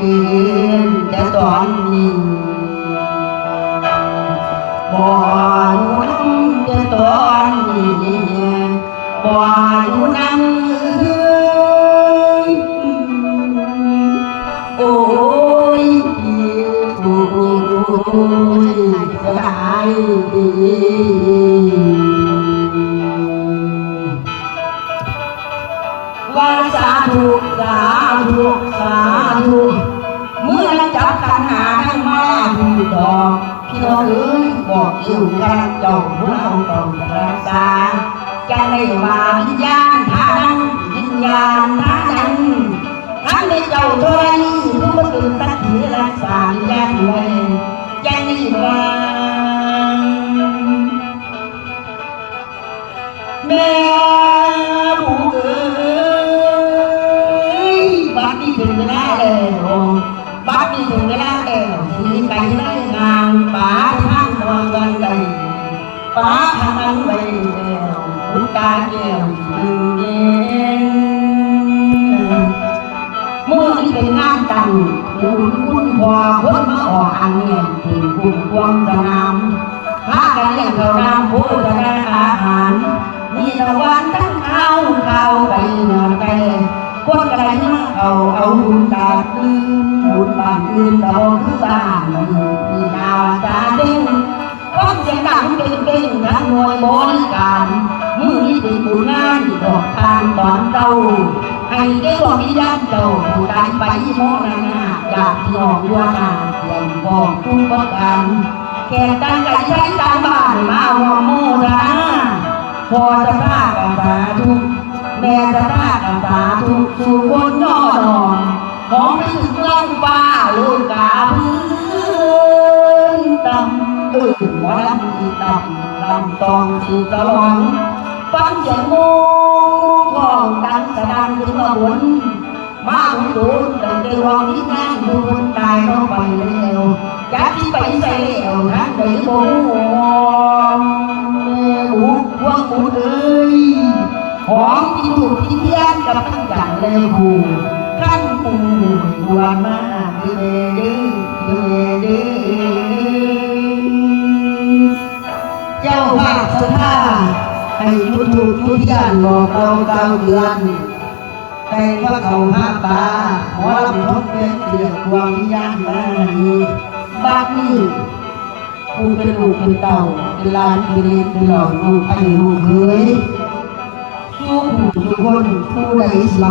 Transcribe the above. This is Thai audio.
กินแต่ตอนนี้บ่อยู่น้ำแต่ตอนนี้บ่อยู่น้ำโอ้ยโอ้ยสบายดีว่าสาธุสาธุสาธุเมื่อจับกันหาทั้งมาดูดอกพี่น้องเอ้ยบอกอยู่กันเจ้าผู้เราต้องรักษาจะไม่ว่าวิญญาณท่านั้นวิญญาณท่านั้นทั้งในเจ้าตัวนี้ผู้มาตื่นสักทีรักษาวิญญาณไว้จะไม่ว่าแม่ผู้เอ๋ยบัดนี้ถึงเวลาแล้วบัดนี้ถึงเวลาแล้วที่ไปได้งานป่าทางตะวันใดป่าทางนั้นไว้แล้วบุตาแก้วถึงเย็นเมื่อนี้เป็นงานตั้งคุณพ่อคนมาออกอันเนี่ยถึงคุณควงสนามพากันเล่นเขาน้ำพูดกันอาหารมีตะวันทั้งเข้าไปเหนือไปคนกระไรมาเอาบุญตาตื่นบุญบ้านอื่นเราคือบ้านที่ดาวตาเด้งความเสียงดังเก่งๆทั้งหน่วยบริการมือนี้เป็นบุญงานดอกทานตอนเจ้าให้ได้ดวงวิญญาณเจ้าผู้ใดไปโมนาจากที่ออกวัวนาเตรียมบอกทุกประการแก่ตั้งใจใช้ตามบ้านมาหัวโมนาพอจะพากันสาธุแม่จะพากันสาธุสู่คนย่อดอนของไม่ถึงเมืองฟ้าลูกกาพื้นตำหมอลำที่ตำตองที่ตะลองฟังเสียงโมของดังสะดังถึงมาบนมาโดนตั้งแต่รองที่นั่งดูคนตายเข้าไปแล้วจากที่ไปใส่แล้วทั้งใดโมบุกพวงบุเอ้ยหอมที่ถูกที่เทียนกับทั้งอย่างเลยผูขั้นปูดวนมาเด้เจ้าภาพสถาให้ยุทธทุกอย่างบอกเราเก้าเดือนแต่ว่าเขาหาตาหมอลำทบเป็นเรียกวางยานมาบ้านนี้ผู้เป็นลูกเป็นเต่าเป็นลานเป็นเลนเป็นหลอดลูกไอ้ลูกเคยสู้ผู้ทุกคนผู้ใด